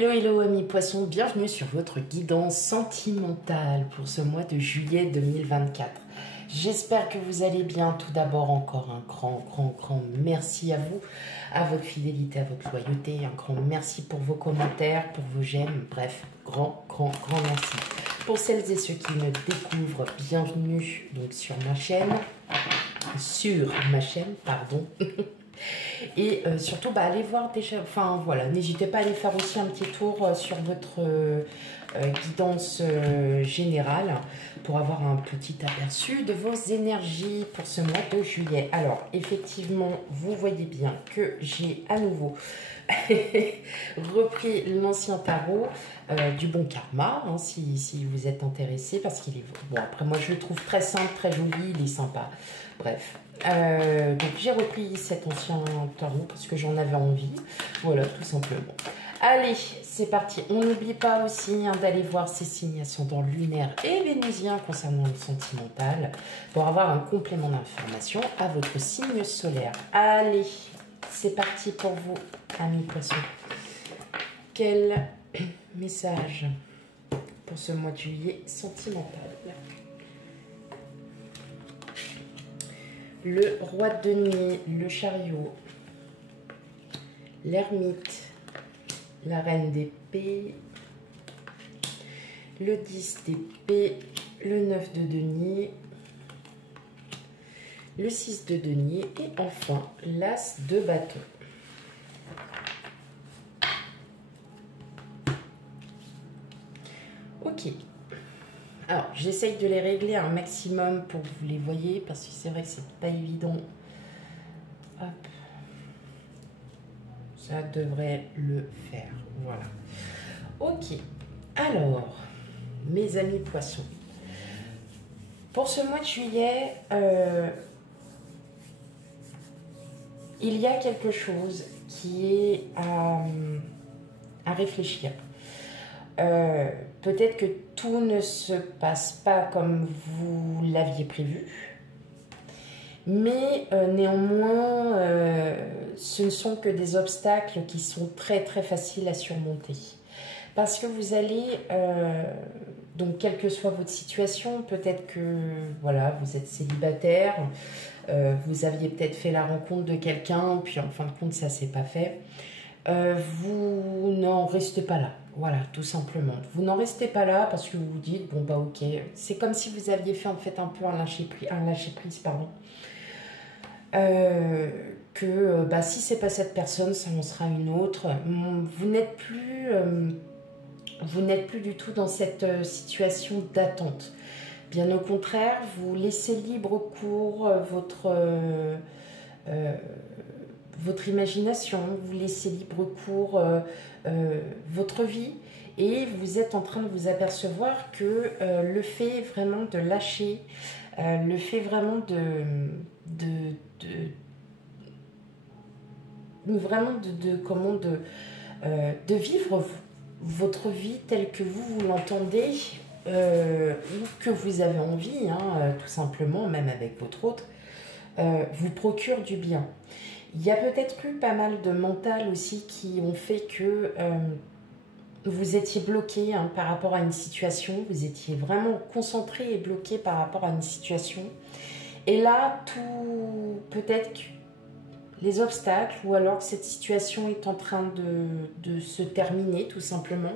Hello, hello amis poissons, bienvenue sur votre guidance sentimentale pour ce mois de juillet 2024. J'espère que vous allez bien. Tout d'abord, encore un grand merci à vous, à votre fidélité, à votre loyauté. Un grand merci pour vos commentaires, pour vos j'aime. Bref, grand merci. Pour celles et ceux qui me découvrent, bienvenue donc sur ma chaîne, pardon. Et surtout, allez voir déjà, enfin voilà, n'hésitez pas à aller faire aussi un petit tour sur votre guidance générale pour avoir un petit aperçu de vos énergies pour ce mois de juillet. Alors, effectivement, vous voyez bien que j'ai à nouveau repris l'ancien tarot du bon karma, hein, si vous êtes intéressé, parce qu'il est... Bon, après, moi, je le trouve très simple, très joli, il est sympa. Bref. Donc j'ai repris cet ancien tarot parce que j'en avais envie, voilà, tout simplement. Allez, c'est parti. On n'oublie pas aussi d'aller voir ces signes ascendants lunaires et vénusiens concernant le sentimental pour avoir un complément d'information à votre signe solaire. Allez, c'est parti pour vous, amis poissons. Quel message pour ce mois de juillet sentimental? Le roi de denier, le chariot, l'ermite, la reine d'épée, le 10 d'épée, le 9 de denier, le 6 de denier et enfin l'as de bâton. Ok. Alors, j'essaye de les régler un maximum pour que vous les voyez, parce que c'est vrai que c'est pas évident. Hop. Ça devrait le faire. Voilà. Ok. Alors, mes amis poissons, pour ce mois de juillet, il y a quelque chose qui est à réfléchir. Peut-être que tout ne se passe pas comme vous l'aviez prévu, mais néanmoins, ce ne sont que des obstacles qui sont très faciles à surmonter. Parce que vous allez, donc quelle que soit votre situation, peut-être que voilà, vous êtes célibataire, vous aviez peut-être fait la rencontre de quelqu'un, puis en fin de compte ça ne s'est pas fait. Vous n'en restez pas là, voilà, tout simplement. Vous n'en restez pas là parce que vous vous dites, bon ok, c'est comme si vous aviez fait en fait un peu un lâcher prise, pardon. Si c'est pas cette personne, ça en sera une autre. Vous n'êtes plus du tout dans cette situation d'attente. Bien au contraire, vous laissez libre cours votre imagination, vous laissez libre cours votre vie et vous êtes en train de vous apercevoir que le fait vraiment de lâcher, le fait vraiment de vivre votre vie telle que vous l'entendez ou que vous avez envie, tout simplement, même avec votre autre, vous procure du bien. Il y a peut-être eu pas mal de mental aussi qui ont fait que vous étiez bloqué par rapport à une situation, vous étiez vraiment concentré et bloqué par rapport à une situation. Et là, peut-être que les obstacles ou alors que cette situation est en train de se terminer tout simplement.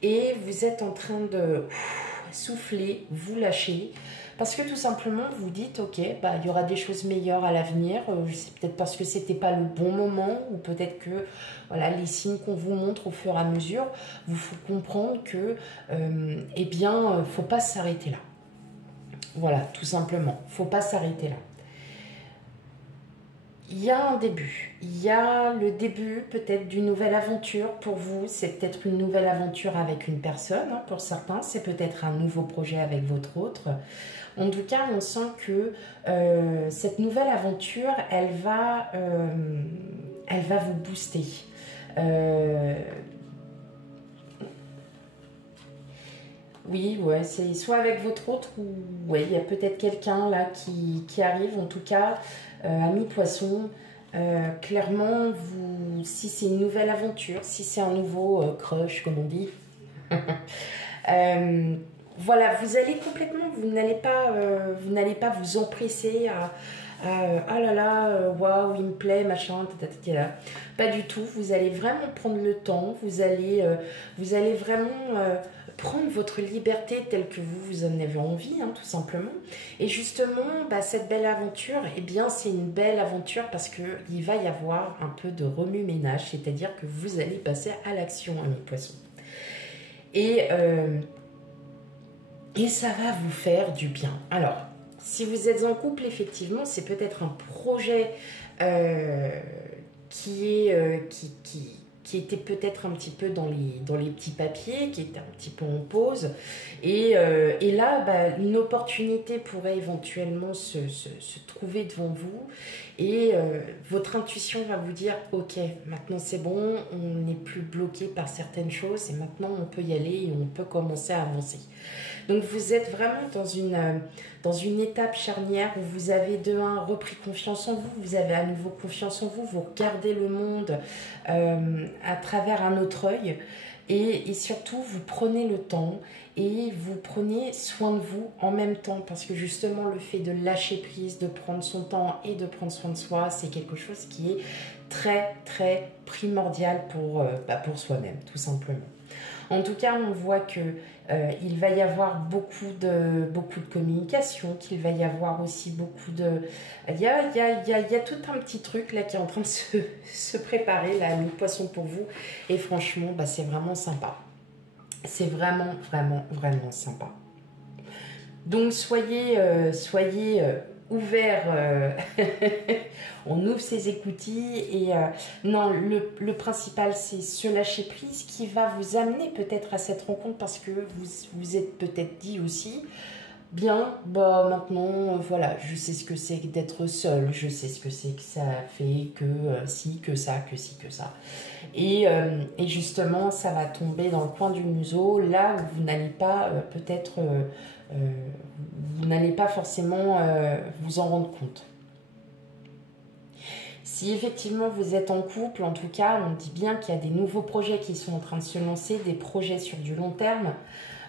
Et vous êtes en train de souffler, vous lâcher. Parce que tout simplement, vous dites, ok, il y aura des choses meilleures à l'avenir. C'est peut-être parce que c'était pas le bon moment ou peut-être que voilà, les signes qu'on vous montre au fur et à mesure vous font comprendre que, faut pas s'arrêter là. Voilà, tout simplement, faut pas s'arrêter là. Il y a un début, il y a le début peut-être d'une nouvelle aventure pour vous, c'est peut-être une nouvelle aventure avec une personne, pour certains, c'est peut-être un nouveau projet avec votre autre. En tout cas, on sent que cette nouvelle aventure, elle va vous booster. Oui, ouais, c'est soit avec votre autre ou ouais, il y a peut-être quelqu'un là qui arrive. En tout cas, amis poissons, Clairement, si c'est une nouvelle aventure, si c'est un nouveau crush, comme on dit, voilà, vous allez complètement, vous n'allez pas vous empresser ah là là, waouh, il me plaît, machin, tatatata. Pas du tout. Vous allez vraiment prendre le temps. Vous allez vraiment prendre votre liberté telle que vous en avez envie, hein, tout simplement. Et justement, bah, cette belle aventure, eh bien, c'est une belle aventure parce que il va y avoir un peu de remue-ménage, c'est-à-dire que vous allez passer à l'action, hein, mes poissons. Et ça va vous faire du bien. Alors, si vous êtes en couple, effectivement, c'est peut-être un projet qui était peut-être un petit peu dans les petits papiers, qui était un petit peu en pause. Et là, bah, une opportunité pourrait éventuellement se trouver devant vous. Et votre intuition va vous dire, ok, maintenant c'est bon, on n'est plus bloqué par certaines choses et maintenant on peut y aller et on peut commencer à avancer. Donc vous êtes vraiment dans une étape charnière où vous avez de un repris confiance en vous, vous avez à nouveau confiance en vous, vous regardez le monde à travers un autre œil et surtout vous prenez le temps et vous prenez soin de vous en même temps parce que justement le fait de lâcher prise, de prendre son temps et de prendre soin de soi, c'est quelque chose qui est très très primordial pour soi-même tout simplement. En tout cas, on voit que il va y avoir beaucoup de communication, qu'il va y avoir aussi beaucoup de... Il y a tout un petit truc là qui est en train de se préparer, là, mes poissons pour vous. Et franchement, bah, c'est vraiment sympa. C'est vraiment, vraiment, vraiment sympa. Donc, soyez ouverts. On ouvre ses écoutilles et non, le principal c'est se lâcher prise qui va vous amener peut-être à cette rencontre parce que vous êtes peut-être dit aussi bien, bah maintenant voilà, je sais ce que c'est d'être seul, je sais ce que c'est que ça fait que si, que ça, que si, que ça. Et justement, ça va tomber dans le coin du museau, là où vous n'allez pas peut-être, vous n'allez pas forcément vous en rendre compte. Si effectivement vous êtes en couple, en tout cas, on dit bien qu'il y a des nouveaux projets qui sont en train de se lancer, des projets sur du long terme.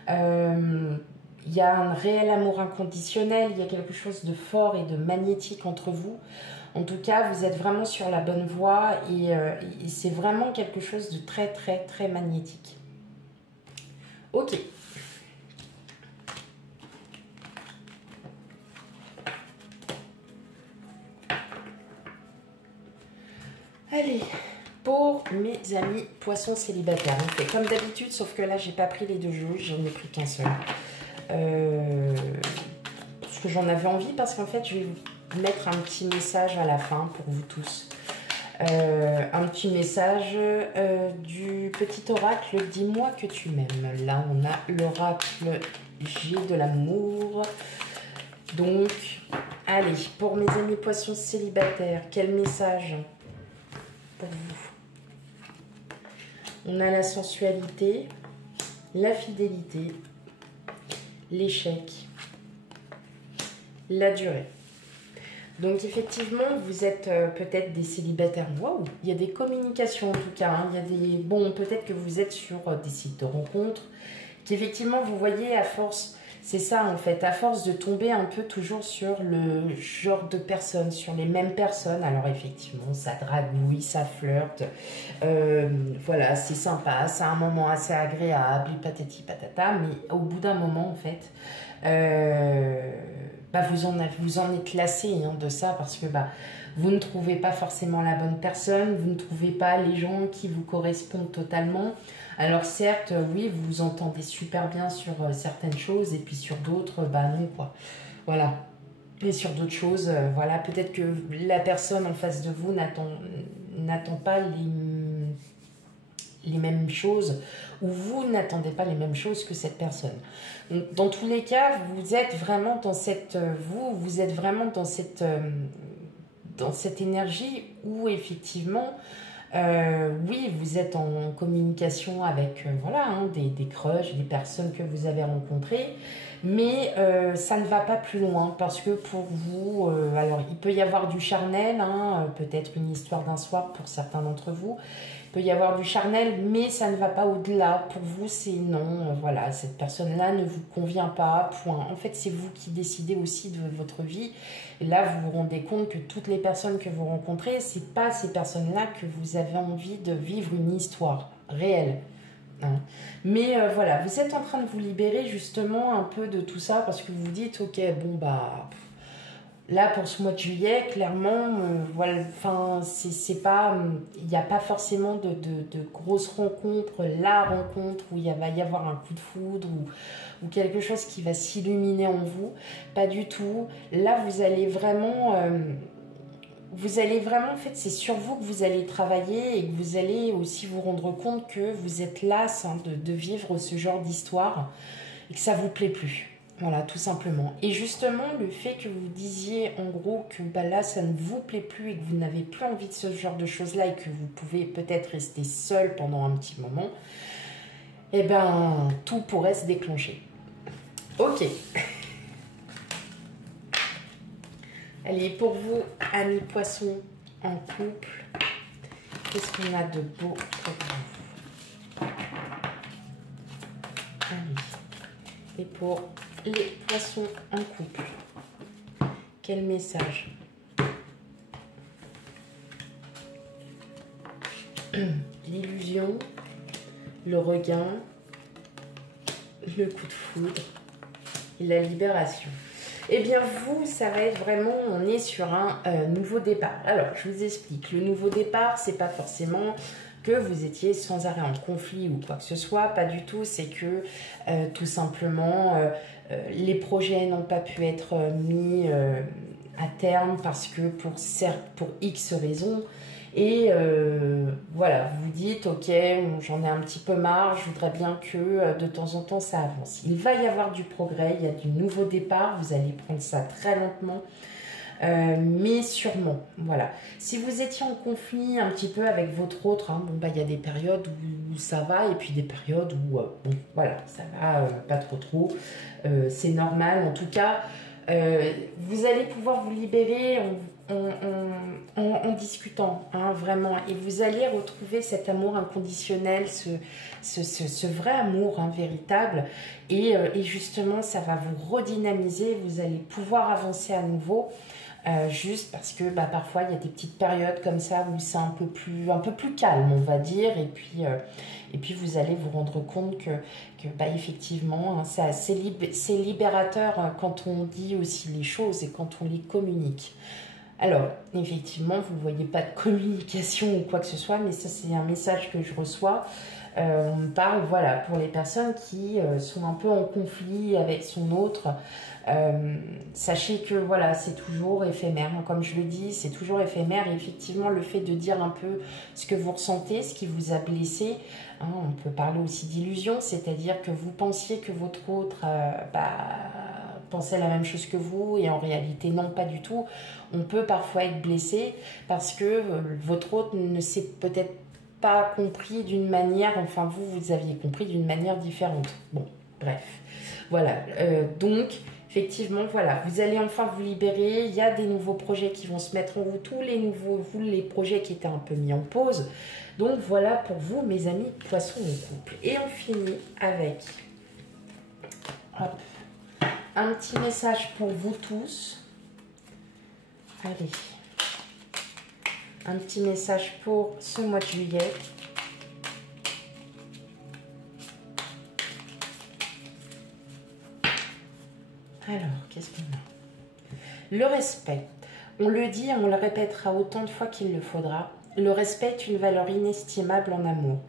Il y a un réel amour inconditionnel, il y a quelque chose de fort et de magnétique entre vous. En tout cas, vous êtes vraiment sur la bonne voie et c'est vraiment quelque chose de très très très magnétique. Ok. Allez, pour mes amis poissons célibataires, on fait comme d'habitude, sauf que là, j'ai pas pris les deux juges, j'en ai pris qu'un seul. Parce que j'en avais envie, parce qu'en fait, je vais vous mettre un petit message à la fin pour vous tous. Un petit message du petit oracle, dis-moi que tu m'aimes. Là, on a l'oracle G de l'amour. Donc, allez, pour mes amis poissons célibataires, quel message pour vous? On a la sensualité, la fidélité, l'échec, la durée. Donc effectivement, vous êtes peut-être des célibataires. Waouh, il y a des communications en tout cas. Hein. Il y a des... Bon, peut-être que vous êtes sur des sites de rencontres. Qu'effectivement, vous voyez à force... C'est ça en fait, à force de tomber un peu toujours sur le genre de personnes, sur les mêmes personnes. Alors effectivement, ça dragouille, ça flirte. Voilà, c'est sympa, c'est un moment assez agréable, patati patata. Mais au bout d'un moment, en fait... bah vous en êtes lassé hein, de ça parce que bah, vous ne trouvez pas forcément la bonne personne, vous ne trouvez pas les gens qui vous correspondent totalement. Alors certes, oui, vous vous entendez super bien sur certaines choses et puis sur d'autres, bah non quoi. Voilà. Et sur d'autres choses, voilà, peut-être que la personne en face de vous n'attend pas les mêmes choses ou vous n'attendez pas les mêmes choses que cette personne. Donc, dans tous les cas, vous êtes vraiment dans cette énergie où effectivement, oui, vous êtes en communication avec voilà, hein, des crushs, des personnes que vous avez rencontrées, Mais ça ne va pas plus loin parce que pour vous, alors il peut y avoir du charnel, hein, peut-être une histoire d'un soir pour certains d'entre vous. Il peut y avoir du charnel, mais ça ne va pas au-delà. Pour vous, c'est non, voilà, cette personne-là ne vous convient pas, point. En fait, c'est vous qui décidez aussi de votre vie. Et là, vous vous rendez compte que toutes les personnes que vous rencontrez, c'est pas ces personnes-là que vous avez envie de vivre une histoire réelle. Hein. Mais voilà, vous êtes en train de vous libérer justement un peu de tout ça parce que vous vous dites, ok, bon bah... Là, pour ce mois de juillet, clairement, voilà, enfin, c'est pas, il n'y a pas forcément de grosses rencontres, la rencontre où il va y avoir un coup de foudre ou quelque chose qui va s'illuminer en vous. Pas du tout. Là, vous allez vraiment, en fait, c'est sur vous que vous allez travailler et que vous allez aussi vous rendre compte que vous êtes las hein, de vivre ce genre d'histoire et que ça vous plaît plus. Voilà, tout simplement. Et justement, le fait que vous disiez en gros que bah, là, ça ne vous plaît plus et que vous n'avez plus envie de ce genre de choses-là et que vous pouvez peut-être rester seul pendant un petit moment, eh ben, tout pourrait se déclencher. Ok. Allez, pour vous, amis poissons en couple, qu'est-ce qu'on a de beau pour vous? Allez. Et pour les poissons en couple, quel message? L'illusion, le regain, le coup de foudre et la libération. Eh bien vous, ça va être vraiment, on est sur un nouveau départ. Alors, je vous explique. Le nouveau départ, c'est pas forcément que vous étiez sans arrêt en conflit ou quoi que ce soit. Pas du tout. C'est que tout simplement, les projets n'ont pas pu être mis à terme parce que pour X raisons. Et voilà, vous vous dites, ok, j'en ai un petit peu marre, je voudrais bien que de temps en temps ça avance. Il va y avoir du progrès, il y a du nouveau départ, vous allez prendre ça très lentement, mais sûrement, voilà. Si vous étiez en conflit un petit peu avec votre autre, hein, bon, bah, il y a des périodes où ça va et puis des périodes où, bon, voilà, ça va pas trop, c'est normal. En tout cas, vous allez pouvoir vous libérer en discutant, hein, vraiment. Et vous allez retrouver cet amour inconditionnel, ce vrai amour hein, véritable. Et justement, ça va vous redynamiser. Vous allez pouvoir avancer à nouveau. Juste parce que bah, parfois, il y a des petites périodes comme ça où c'est un peu plus calme, on va dire. Et puis vous allez vous rendre compte que bah, effectivement, hein, c'est libérateur hein, quand on dit aussi les choses et quand on les communique. Alors, effectivement, vous ne voyez pas de communication ou quoi que ce soit, mais ça, c'est un message que je reçois. On me parle, voilà, pour les personnes qui sont un peu en conflit avec son autre. Sachez que, voilà, c'est toujours éphémère. Comme je le dis, c'est toujours éphémère. Et effectivement, le fait de dire un peu ce que vous ressentez, ce qui vous a blessé, hein, on peut parler aussi d'illusion, c'est-à-dire que vous pensiez que votre autre... pensait la même chose que vous et en réalité non, pas du tout. On peut parfois être blessé parce que votre autre ne s'est peut-être pas compris d'une manière, enfin vous aviez compris d'une manière différente. Bon, bref. Voilà, donc effectivement, voilà, vous allez enfin vous libérer, il y a des nouveaux projets qui vont se mettre en route, tous les projets qui étaient un peu mis en pause. Donc voilà pour vous, mes amis poissons en couple. Et on finit avec... Hop. Un petit message pour vous tous. Allez. Un petit message pour ce mois de juillet. Alors, qu'est-ce qu'on a? Le respect. On le dit et on le répétera autant de fois qu'il le faudra. Le respect est une valeur inestimable en amour.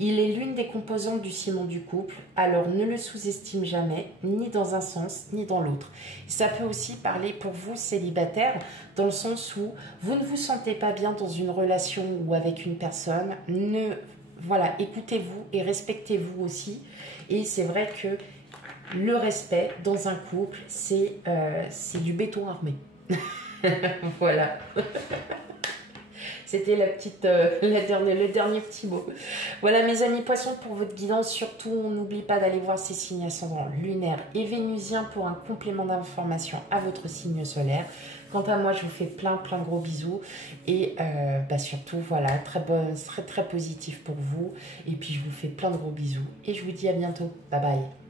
Il est l'une des composantes du ciment du couple, alors ne le sous-estime jamais, ni dans un sens, ni dans l'autre. Ça peut aussi parler pour vous, célibataires, dans le sens où vous ne vous sentez pas bien dans une relation ou avec une personne. Voilà, écoutez-vous et respectez-vous aussi. Et c'est vrai que le respect dans un couple, c'est du béton armé. Voilà. C'était le dernier petit mot. Voilà mes amis poissons pour votre guidance. Surtout, n'oubliez pas d'aller voir ces signes ascendants lunaires et vénusiens pour un complément d'information à votre signe solaire. Quant à moi, je vous fais plein de gros bisous. Et surtout, voilà, très positif pour vous. Et puis, je vous fais plein de gros bisous. Et je vous dis à bientôt. Bye bye.